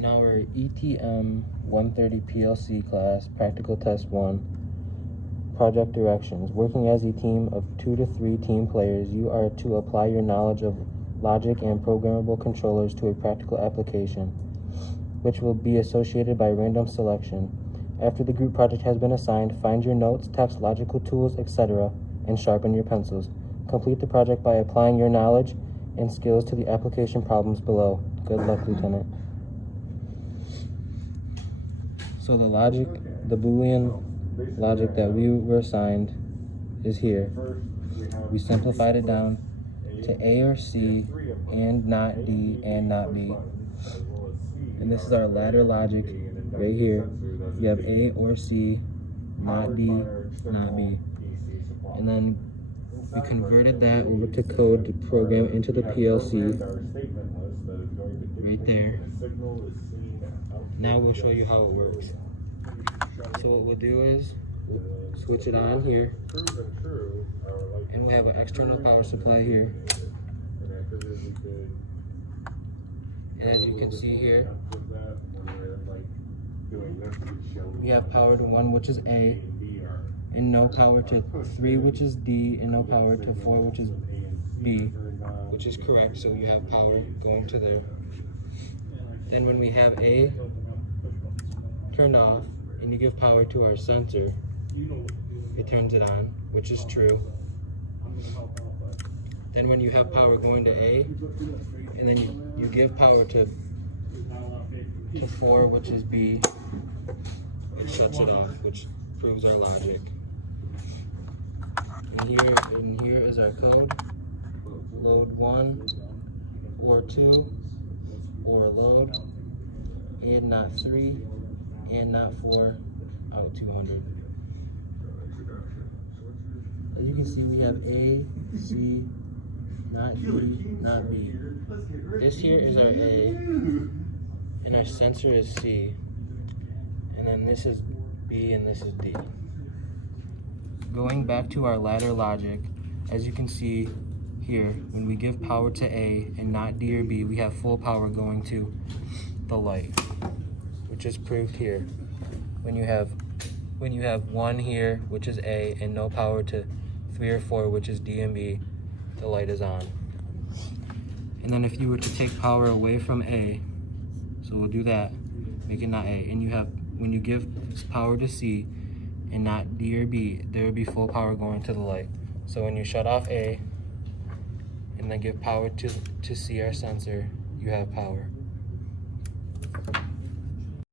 In our ETM 130 PLC class, Practical Test 1, Project Directions. Working as a team of 2 to 3 team players, you are to apply your knowledge of logic and programmable controllers to a practical application, which will be associated by random selection. After the group project has been assigned, find your notes, text, logical tools, etc., and sharpen your pencils. Complete the project by applying your knowledge and skills to the application problems below. Good luck, Lieutenant. So the logic, the Boolean logic that we were assigned is here. We simplified it down to A or C and not D and not B. And this is our ladder logic right here. We have A or C, not D, not B. And then we converted that over to code to program into the PLC right there. Now we'll show you how it works. So what we'll do is we'll switch it on here, and we'll have an external power supply here. And as you can see here, we have power to 1, which is A, and no power to 3, which is D, and no power to 4, which is B, which is correct, so you have power going to there. Then when we have A turned off, and you give power to our sensor, it turns it on, which is true. Then when you have power going to A, and then you give power to 4, which is B, it shuts it off, which proves our logic. And here is our code. Load 1 or 2 or load, and not 3 and not 4 out 200. As you can see, we have A, C, not D, not B. This here is our A, and our sensor is C, and then this is B and this is D. Going back to our ladder logic, as you can see here, when we give power to A and not D or B, we have full power going to the light, which is proved here. When you have 1 here, which is A, and no power to 3 or 4, which is D and B, the light is on. And then if you were to take power away from A, so we'll do that, make it not A, and you have, when you give power to C and not D or B, there will be full power going to the light. So when you shut off A and then give power to C, our sensor, you have power.